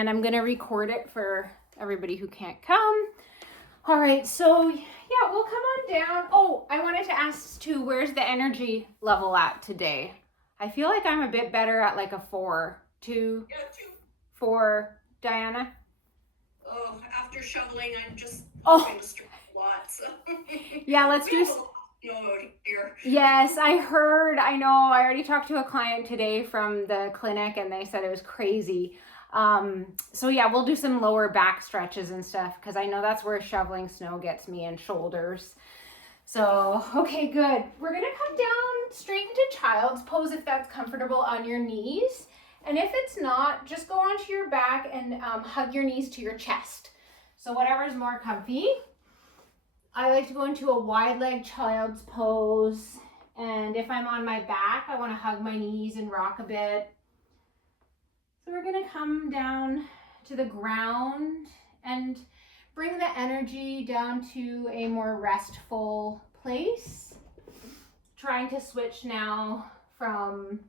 and I'm gonna record it for everybody who can't come. All right, so yeah, we'll come on down. Oh, I wanted to ask too, where's the energy level at today? I feel like I'm a bit better at like a 4. 2, Yeah, 2. 4, Diana? Oh, after shoveling, I'm just Oh, in the street a lot, so. yeah, let's We do. have a lot here. Yes, I heard. I know. I already talked to a client today from the clinic, and they said it was crazy. So yeah, we'll do some lower back stretches and stuff because I know that's where shoveling snow gets me, and shoulders. So, okay, good. We're gonna come down straight into child's pose if that's comfortable on your knees. And if it's not, just go onto your back and hug your knees to your chest. So whatever's more comfy. I like to go into a wide leg child's pose. And if I'm on my back, I want to hug my knees and rock a bit. So we're going to come down to the ground and bring the energy down to a more restful place. Trying to switch now from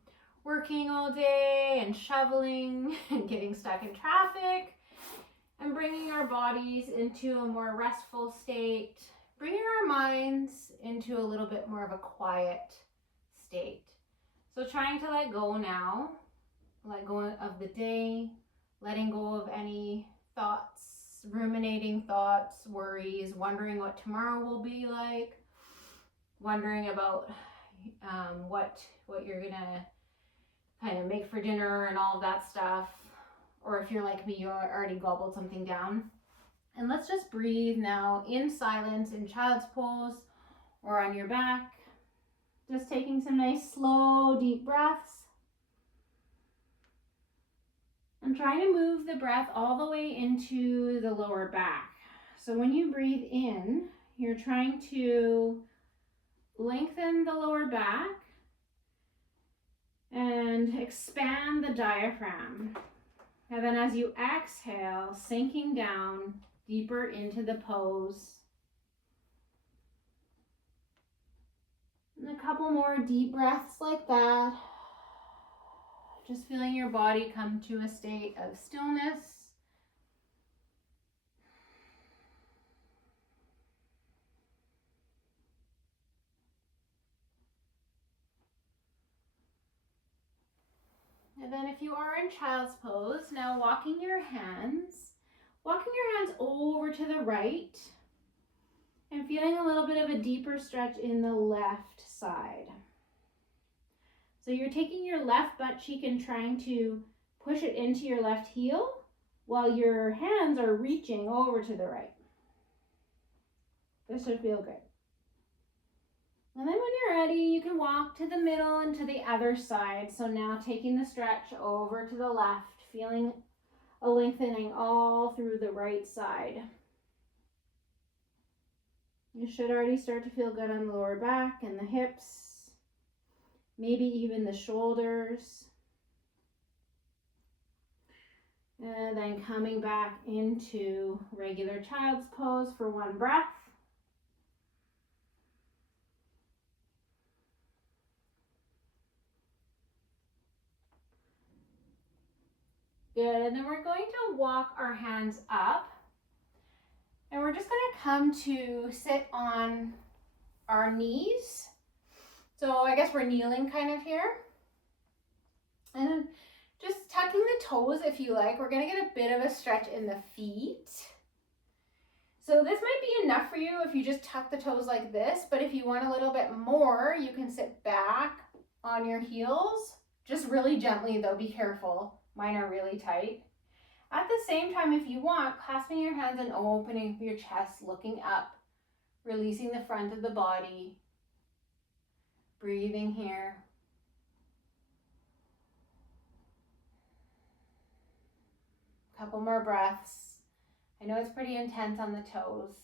working all day and shoveling and getting stuck in traffic and bringing our bodies into a more restful state, bringing our minds into a little bit more of a quiet state. So trying to let go now, let go of the day, letting go of any thoughts, ruminating thoughts, worries, wondering what tomorrow will be like, wondering about what you're gonna kind of make for dinner and all of that stuff. Or if you're like me, you already gobbled something down. And let's just breathe now in silence in child's pose or on your back. Just taking some nice slow deep breaths. And trying to move the breath all the way into the lower back. So when you breathe in, you're trying to lengthen the lower back and expand the diaphragm. And then as you exhale, sinking down deeper into the pose. And a couple more deep breaths like that. Just feeling your body come to a state of stillness. And then if you are in child's pose, now walking your hands over to the right and feeling a little bit of a deeper stretch in the left side. So you're taking your left butt cheek and trying to push it into your left heel while your hands are reaching over to the right. This should feel good. And then when you're ready, you can walk to the middle and to the other side. So now taking the stretch over to the left, feeling a lengthening all through the right side. You should already start to feel good on the lower back and the hips, maybe even the shoulders. And then coming back into regular child's pose for one breath. Good, and then we're going to walk our hands up. And we're just gonna come to sit on our knees. So I guess we're kneeling kind of here. And then just tucking the toes if you like. We're gonna get a bit of a stretch in the feet. So this might be enough for you if you just tuck the toes like this, but if you want a little bit more, you can sit back on your heels. Just really gently though, be careful. Mine are really tight. At the same time, if you want, clasping your hands and opening your chest, looking up, releasing the front of the body, breathing here. Couple more breaths. I know it's pretty intense on the toes.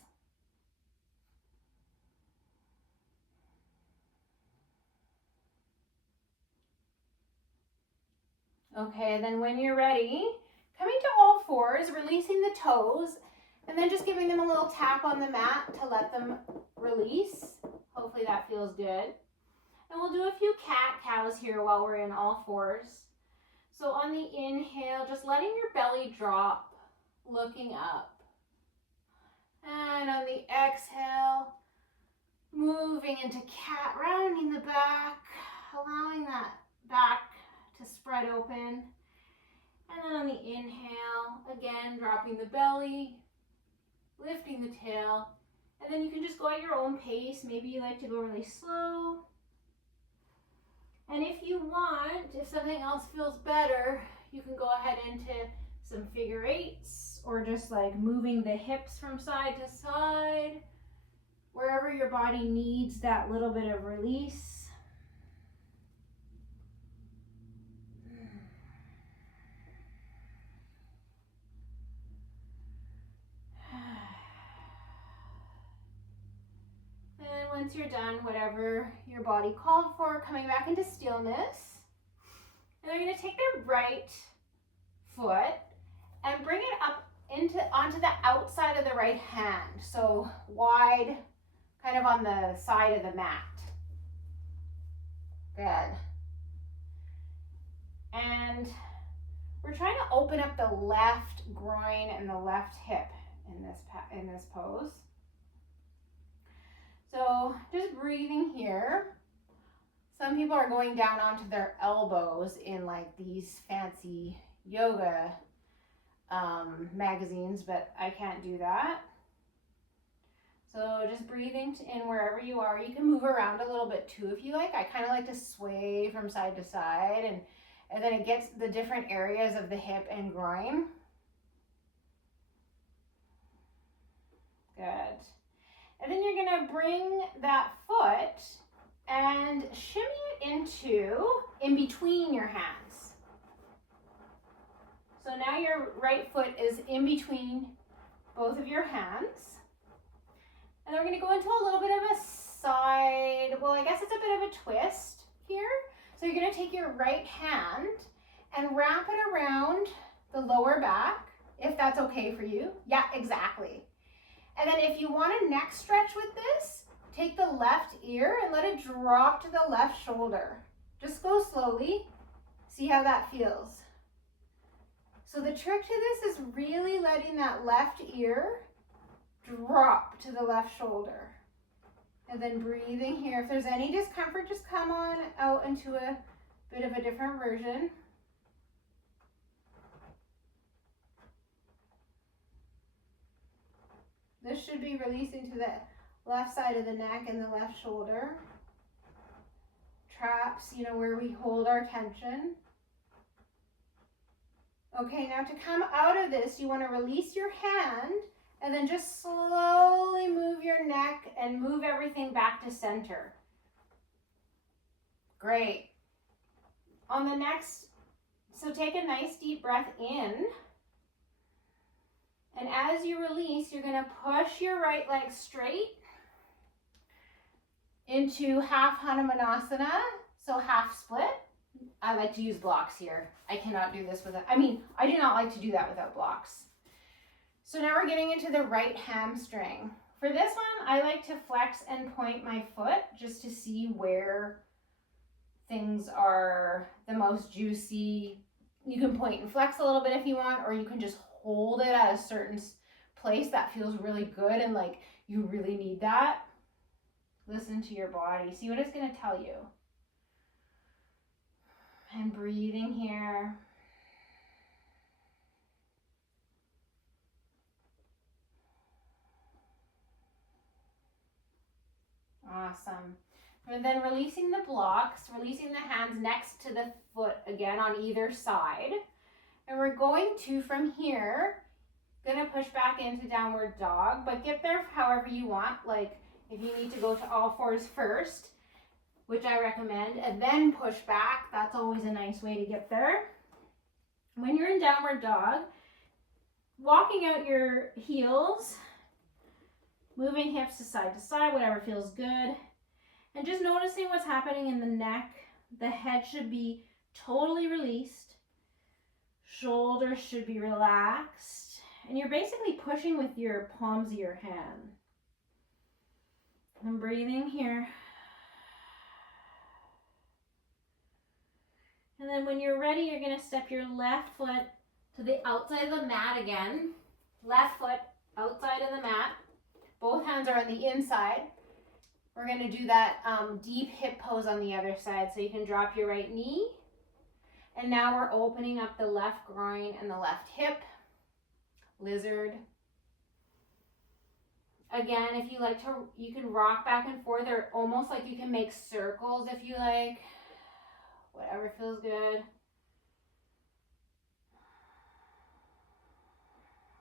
Okay, then when you're ready, coming to all fours, releasing the toes, and then just giving them a little tap on the mat to let them release. Hopefully that feels good. And we'll do a few cat-cows here while we're in all fours. So on the inhale, just letting your belly drop, looking up. And on the exhale, moving into cat, rounding the back, allowing that back to spread open. And then on the inhale, again, dropping the belly, lifting the tail. And then you can just go at your own pace. Maybe you like to go really slow. And if you want, if something else feels better, you can go ahead into some figure eights or just like moving the hips from side to side, wherever your body needs that little bit of release. And once you're done, whatever your body called for, coming back into stillness. And they're going to take their right foot and bring it up onto the outside of the right hand. So wide, kind of on the side of the mat. Good. And we're trying to open up the left groin and the left hip in this pose. So just breathing here. Some people are going down onto their elbows in like these fancy yoga magazines, but I can't do that. So just breathing in wherever you are. You can move around a little bit too if you like. I kind of like to sway from side to side, and then it gets the different areas of the hip and groin. Good. And then you're going to bring that foot and shimmy it in between your hands. So now your right foot is in between both of your hands. And then we're going to go into a little bit of a side, well, I guess it's a bit of a twist here. So you're going to take your right hand and wrap it around the lower back, if that's okay for you. Yeah, exactly. And then if you want a neck stretch with this, take the left ear and let it drop to the left shoulder. Just go slowly. See how that feels. So the trick to this is really letting that left ear drop to the left shoulder. And then breathing here. If there's any discomfort, just come on out into a bit of a different version. This should be releasing to the left side of the neck and the left shoulder. Traps, where we hold our tension. Okay, now to come out of this, you want to release your hand and then just slowly move your neck and move everything back to center. Great. On the next, so take a nice deep breath in. And as you release, you're going to push your right leg straight into half Hanumanasana, so half split. I like to use blocks here. I cannot do this without, I do not like to do that without blocks. So now we're getting into the right hamstring. For this one, I like to flex and point my foot just to see where things are the most juicy. You can point and flex a little bit if you want, or you can just hold it at a certain place that feels really good and like you really need that. Listen to your body. See what it's going to tell you. And breathing here. Awesome. And then releasing the blocks, releasing the hands next to the foot again on either side. And we're going to, from here, gonna push back into downward dog, but get there however you want. Like if you need to go to all fours first, which I recommend, and then push back, that's always a nice way to get there. When you're in downward dog, walking out your heels, moving hips to side, whatever feels good. And just noticing what's happening in the neck. The head should be totally released. Shoulders should be relaxed. And you're basically pushing with your palms of your hand. And breathing here. And then when you're ready, you're gonna step your left foot to the outside of the mat again. Left foot outside of the mat. Both hands are on the inside. We're gonna do that deep hip pose on the other side. So you can drop your right knee. And now we're opening up the left groin and the left hip. Lizard. Again, if you like to, you can rock back and forth, or almost like you can make circles if you like. Whatever feels good.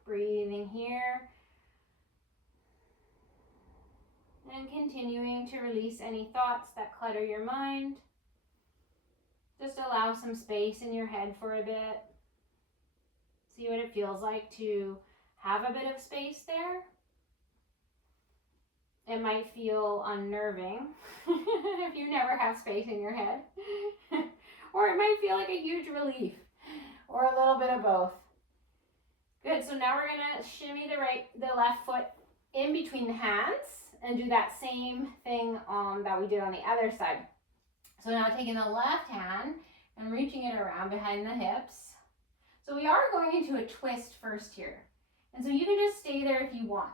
Breathing here. And continuing to release any thoughts that clutter your mind. Just allow some space in your head for a bit. See what it feels like to have a bit of space there. It might feel unnerving if you never have space in your head. Or it might feel like a huge relief, or a little bit of both. Good, so now we're gonna shimmy the left foot in between the hands and do that same thing that we did on the other side. So now taking the left hand and reaching it around behind the hips. So we are going into a twist first here. And so you can just stay there if you want.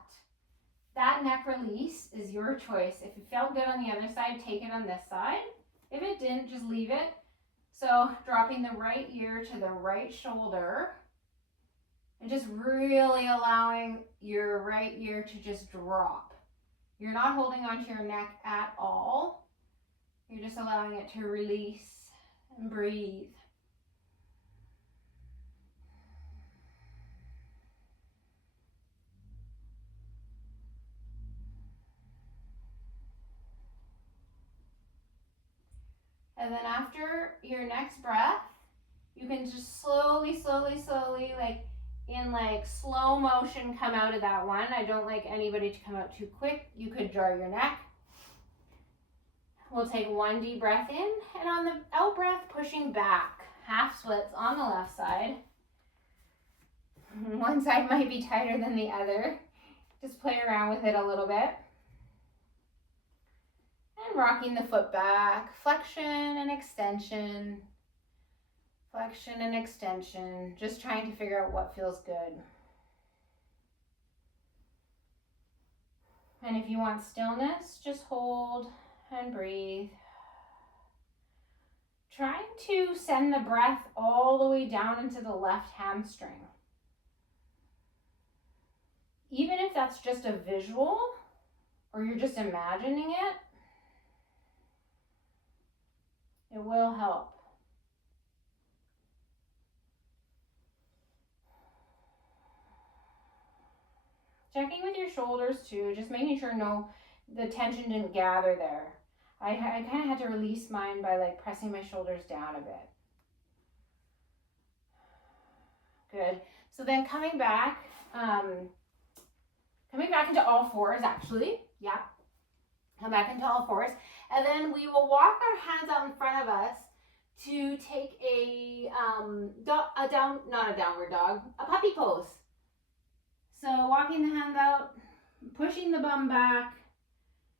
That neck release is your choice. If it felt good on the other side, take it on this side. If it didn't, just leave it. So dropping the right ear to the right shoulder and just really allowing your right ear to just drop. You're not holding onto your neck at all. You're just allowing it to release and breathe. And then after your next breath, you can just slowly, like in like slow motion, come out of that one. I don't like anybody to come out too quick. You could jar your neck. We'll take one deep breath in, and on the out breath, pushing back. Half splits on the left side. One side might be tighter than the other. Just play around with it a little bit. And rocking the foot back, flexion and extension, flexion and extension, just trying to figure out what feels good. And if you want stillness, just hold and breathe. Trying to send the breath all the way down into the left hamstring. Even if that's just a visual, or you're just imagining it, it will help. Checking with your shoulders too, just making sure the tension didn't gather there. I kind of had to release mine by like pressing my shoulders down a bit. Good. So then coming back into all fours actually. Yeah. Come back into all fours. And then we will walk our hands out in front of us to take a puppy pose. So walking the hands out, pushing the bum back,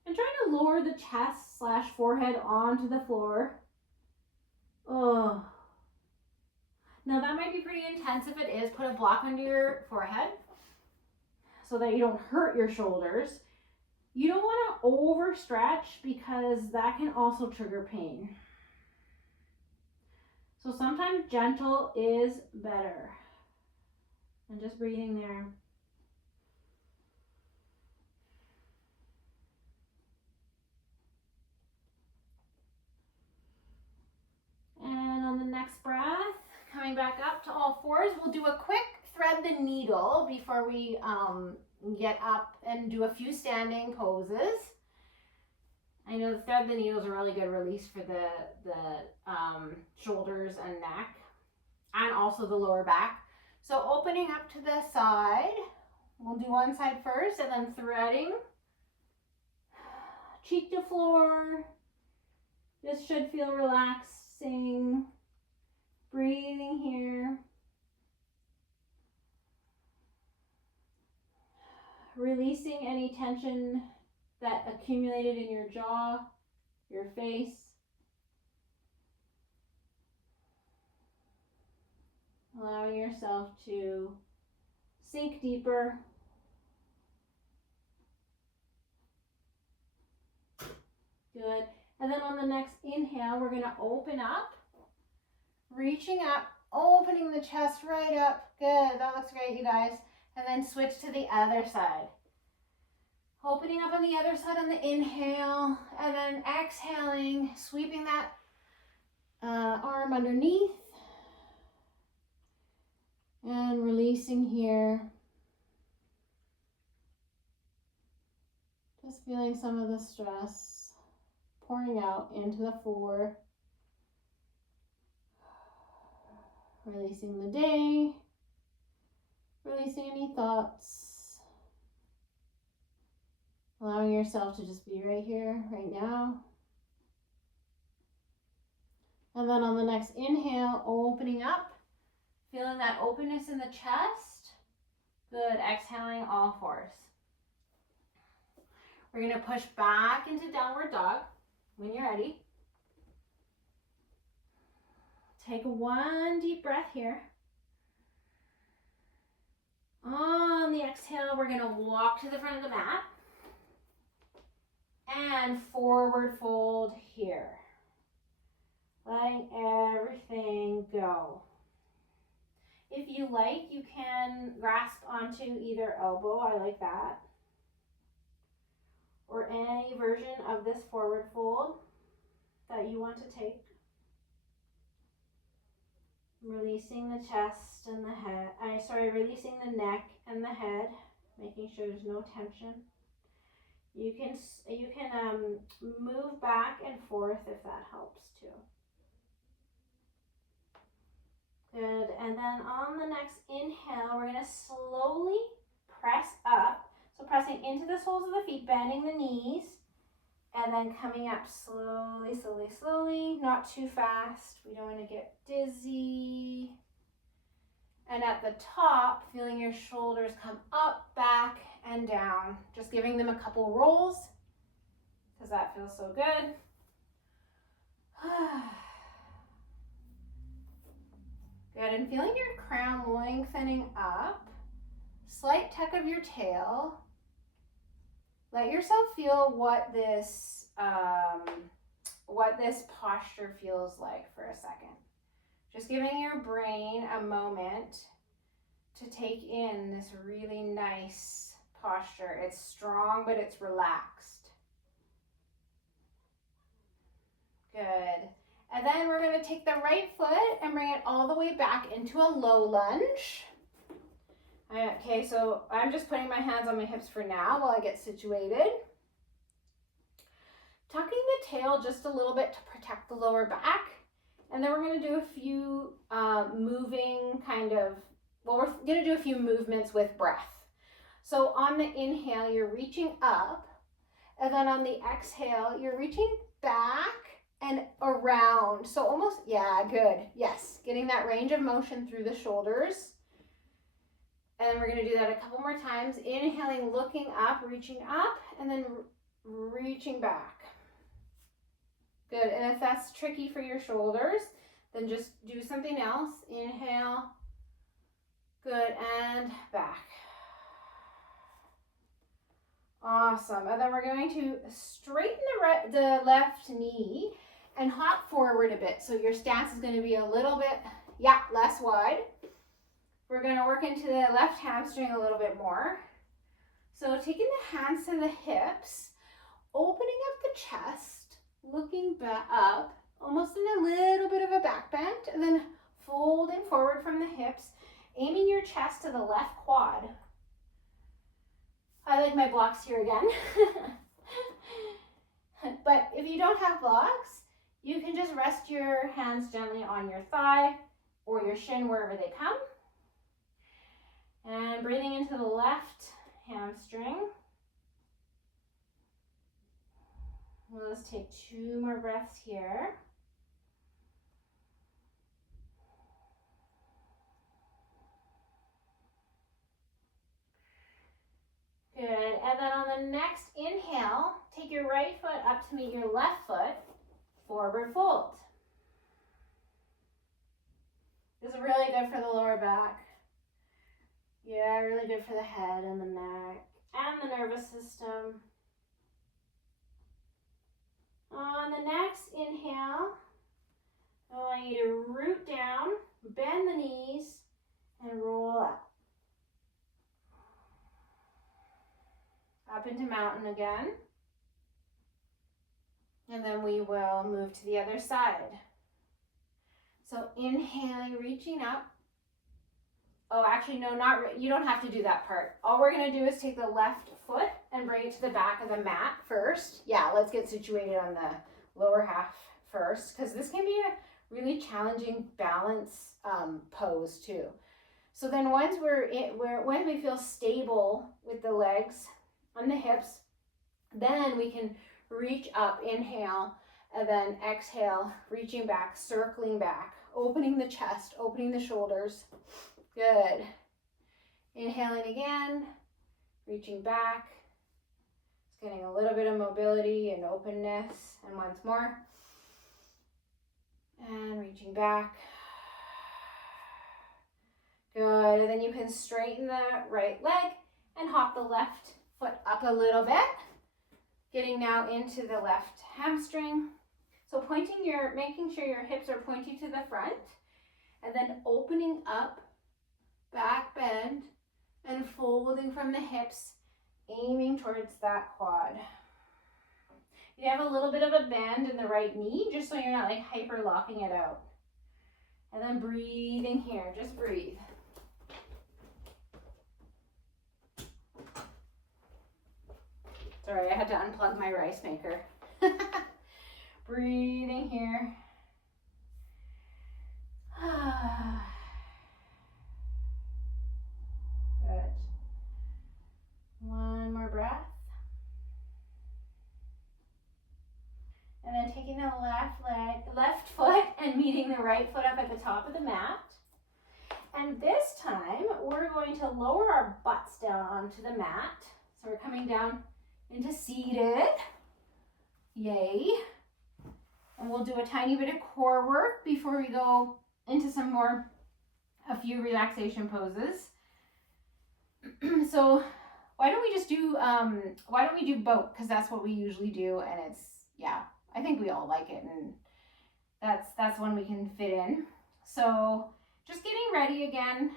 and trying to lower the chest / forehead onto the floor. Oh. Now that might be pretty intense. If it is, put a block under your forehead so that you don't hurt your shoulders. You don't want to overstretch because that can also trigger pain. So sometimes gentle is better. And just breathing there. And on the next breath, coming back up to all fours, we'll do a quick thread the needle before we get up and do a few standing poses. I know the thread the needle is a really good release for the shoulders and neck, and also the lower back. So opening up to the side, we'll do one side first, and then threading, cheek to floor. This should feel relaxing. Breathing here. Releasing any tension that accumulated in your jaw, your face. allowing yourself to sink deeper. Good. And then on the next inhale, we're going to open up, reaching up, opening the chest right up. Good. That looks great, you guys. And then switch to the other side. Opening up on the other side on the inhale, and then exhaling, sweeping that arm underneath, and releasing here. Just feeling some of the stress pouring out into the floor. Releasing the day, releasing any thoughts. Allowing yourself to just be right here, right now. And then on the next inhale, opening up, feeling that openness in the chest. Good, exhaling all fours. We're gonna push back into downward dog when you're ready. Take one deep breath here. On the exhale, we're gonna walk to the front of the mat and forward fold here. Letting everything go. If you like, you can grasp onto either elbow, I like that, or any version of this forward fold that you want to take. Releasing the chest and the head, releasing the neck and the head, making sure there's no tension. You can move back and forth if that helps too. Good, and then on the next inhale, we're gonna slowly press up. So pressing into the soles of the feet, bending the knees, and then coming up slowly, slowly, slowly, not too fast. We don't wanna get dizzy. And at the top, feeling your shoulders come up, back, and down. Just giving them a couple rolls, because that feels so good. Good, and feeling your crown lengthening up. Slight tuck of your tail. Let yourself feel what this posture feels like for a second. Just giving your brain a moment to take in this really nice posture. It's strong, but it's relaxed. Good. And then we're going to take the right foot and bring it all the way back into a low lunge. Okay, so I'm just putting my hands on my hips for now while I get situated. Tucking the tail just a little bit to protect the lower back. And then we're going to do a few movements with breath. So on the inhale, you're reaching up. And then on the exhale, you're reaching back and around. So almost, yeah, good. Yes, getting that range of motion through the shoulders. And we're going to do that a couple more times. Inhaling, looking up, reaching up, and then reaching back. Good, and if that's tricky for your shoulders, then just do something else. Inhale, good, and back. Awesome, and then we're going to straighten the left knee and hop forward a bit. So your stance is going to be a little bit, less wide. We're going to work into the left hamstring a little bit more. So taking the hands to the hips, opening up the chest, looking back up, almost in a little bit of a back bend, and then folding forward from the hips, aiming your chest to the left quad. I like my blocks here again. But if you don't have blocks, you can just rest your hands gently on your thigh or your shin, wherever they come. And breathing into the left hamstring. Let's take 2 more breaths here. Good, and then on the next inhale, take your right foot up to meet your left foot, forward fold. This is really good for the lower back. Yeah, really good for the head and the neck and the nervous system. On the next inhale, I want you to root down, bend the knees, and roll up. Up into mountain again. And then we will move to the other side. So inhaling, reaching up. Oh, actually, no, you don't have to do that part. All we're gonna do is take the left foot and bring it to the back of the mat first. Yeah, let's get situated on the lower half first, because this can be a really challenging balance pose too. So then once when we feel stable with the legs and the hips, then we can reach up, inhale, and then exhale, reaching back, circling back, opening the chest, opening the shoulders. Good. Inhaling again, reaching back. Just getting a little bit of mobility and openness. And once more. And reaching back. Good. And then you can straighten the right leg and hop the left foot up a little bit. Getting now into the left hamstring. So making sure your hips are pointing to the front. And then opening up, back bend, and folding from the hips, aiming towards that quad. You have a little bit of a bend in the right knee, just so you're not like hyper locking it out. And then breathing here, just breathe. Sorry, I had to unplug my rice maker. Breathing here. Good. One more breath. And then taking the left foot and meeting the right foot up at the top of the mat. And this time, we're going to lower our butts down onto the mat. So we're coming down into seated. Yay. And we'll do a tiny bit of core work before we go into a few relaxation poses. So why don't we do both? Because that's what we usually do, and I think we all like it, and that's when we can fit in. So just getting ready again,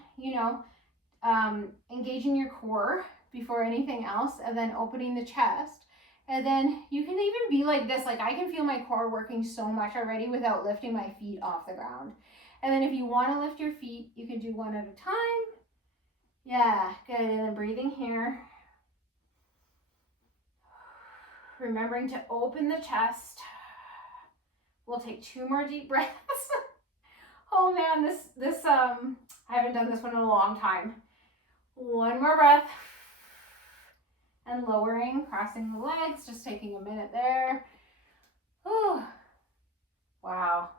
engaging your core before anything else, and then opening the chest. And then you can even be like this, like I can feel my core working so much already without lifting my feet off the ground. And then if you want to lift your feet, you can do one at a time. Yeah, good. And then breathing here. Remembering to open the chest. We'll take 2 more deep breaths. Oh man, this I haven't done this one in a long time. 1 more breath. And lowering, crossing the legs, just taking a minute there. Whew. Wow.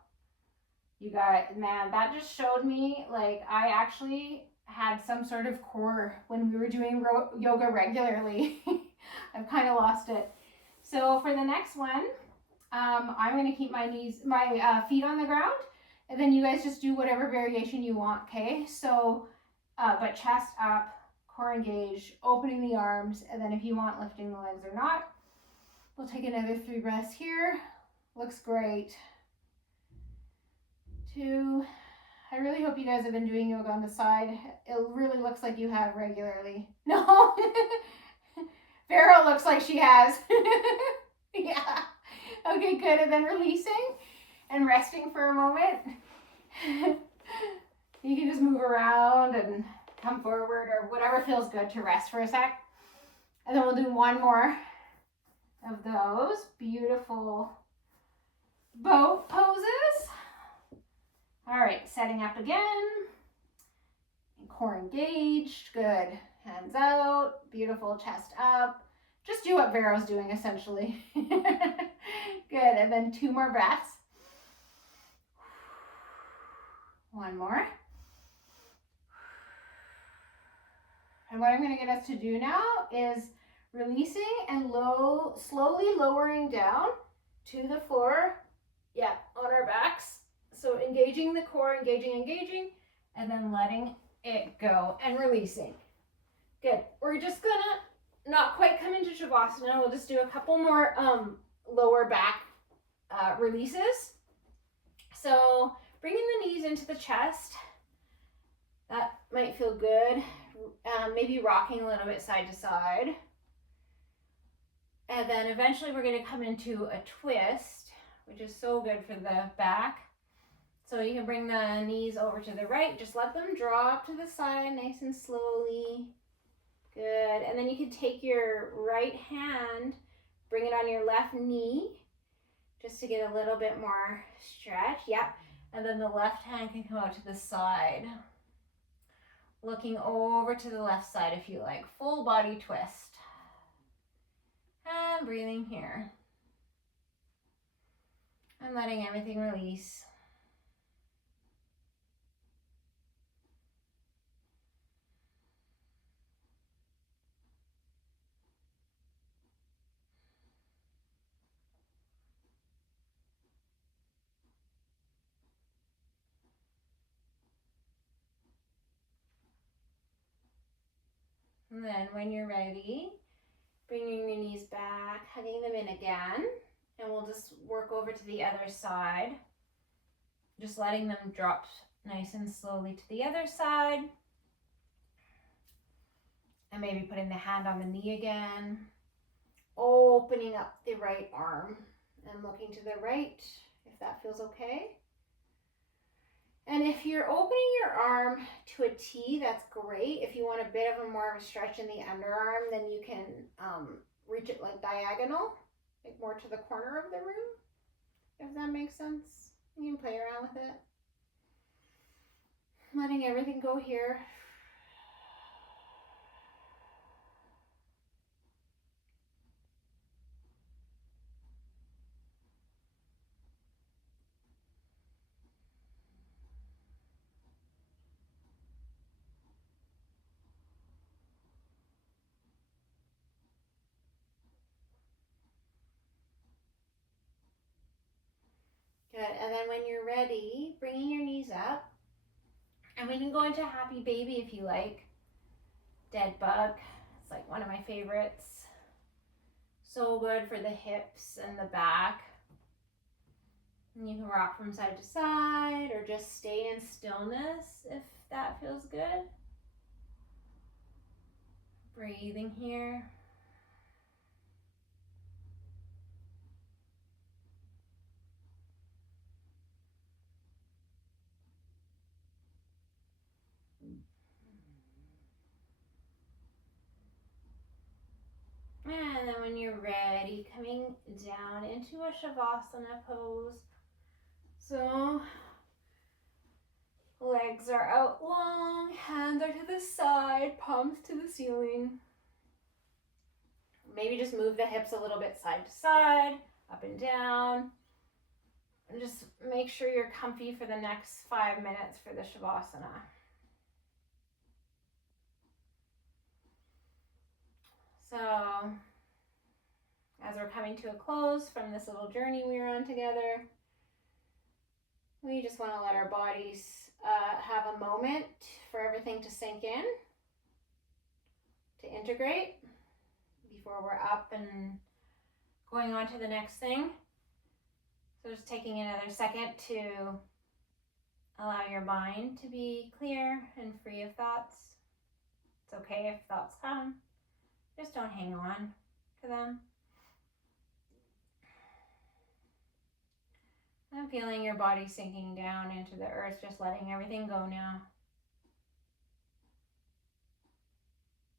You guys, man, that just showed me like I actually had some sort of core when we were doing yoga regularly. I've kind of lost it. So for the next one, I'm going to keep my feet on the ground, and then you guys just do whatever variation you want, okay? So, but chest up, core engaged, opening the arms, and then if you want lifting the legs or not, we'll take another 3 breaths here. Looks great. 2. I really hope you guys have been doing yoga on the side. It really looks like you have regularly. No. Vero looks like she has. Yeah. Okay, good. And then releasing and resting for a moment. You can just move around and come forward or whatever feels good to rest for a sec. And then we'll do 1 more of those beautiful boat poses. All right, setting up again. Core engaged, good. Hands out, beautiful, chest up. Just do what Vero's doing essentially. Good, and then 2 more breaths. 1 more. And what I'm going to get us to do now is releasing and slowly lowering down to the floor. Yeah, on our backs. So engaging the core, engaging, and then letting it go and releasing. Good. We're just gonna not quite come into Shavasana. We'll just do a couple more lower back releases. So bringing the knees into the chest. That might feel good. Maybe rocking a little bit side to side. And then eventually we're going to come into a twist, which is so good for the back. So you can bring the knees over to the right. Just let them drop to the side nice and slowly. Good. And then you can take your right hand, bring it on your left knee, just to get a little bit more stretch. Yep. And then the left hand can come out to the side. Looking over to the left side if you like. Full body twist. And breathing here. And letting everything release. And then when you're ready, bringing your knees back, hugging them in again. And we'll just work over to the other side. Just letting them drop nice and slowly to the other side. And maybe putting the hand on the knee again. Opening up the right arm and looking to the right, if that feels okay. And if you're opening your arm to a T, that's great. If you want a bit of more of a stretch in the underarm, then you can reach it like diagonal, like more to the corner of the room, if that makes sense. You can play around with it. Letting everything go here. Good. And then when you're ready, bringing your knees up. And we can go into happy baby if you like. Dead bug. It's like one of my favorites. So good for the hips and the back. And you can rock from side to side or just stay in stillness if that feels good. Breathing here. And then when you're ready, coming down into a Shavasana pose. So legs are out long, hands are to the side, palms to the ceiling. Maybe just move the hips a little bit side to side, up and down. And just make sure you're comfy for the next 5 minutes for the Shavasana. So, as we're coming to a close from this little journey we were on together, we just want to let our bodies have a moment for everything to sink in, to integrate before we're up and going on to the next thing. So just taking another second to allow your mind to be clear and free of thoughts. It's okay if thoughts come. Just don't hang on to them. I'm feeling your body sinking down into the earth, just letting everything go now.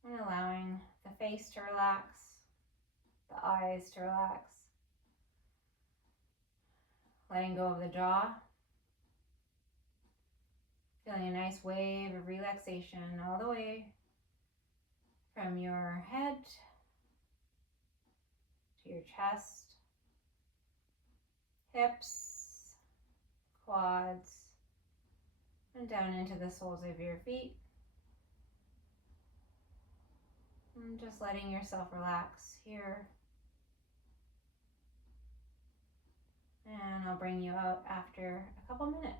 And allowing the face to relax, the eyes to relax. Letting go of the jaw. Feeling a nice wave of relaxation all the way from your head to your chest, hips, quads, and down into the soles of your feet. And just letting yourself relax here And I'll bring you out after a couple minutes.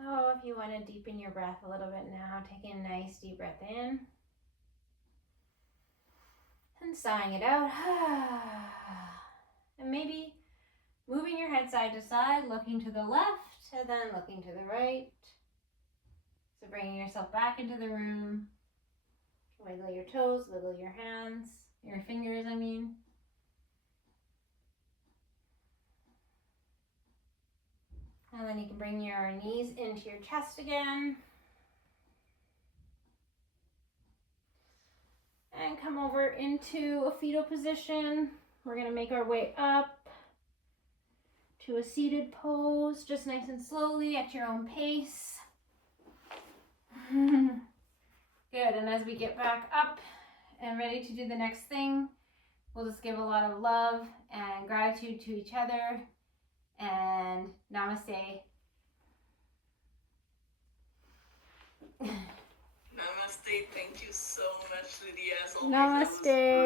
So if you want to deepen your breath a little bit now, taking a nice deep breath in and sighing it out. And maybe moving your head side to side, looking to the left and then looking to the right. So bringing yourself back into the room. Wiggle your toes, wiggle your hands, your fingers, I mean. And then you can bring your knees into your chest again. And come over into a fetal position. We're going to make our way up to a seated pose, just nice and slowly at your own pace. Good, and as we get back up and ready to do the next thing, we'll just give a lot of love and gratitude to each other. And namaste. Namaste. Thank you so much, Lydia. As always, Namaste.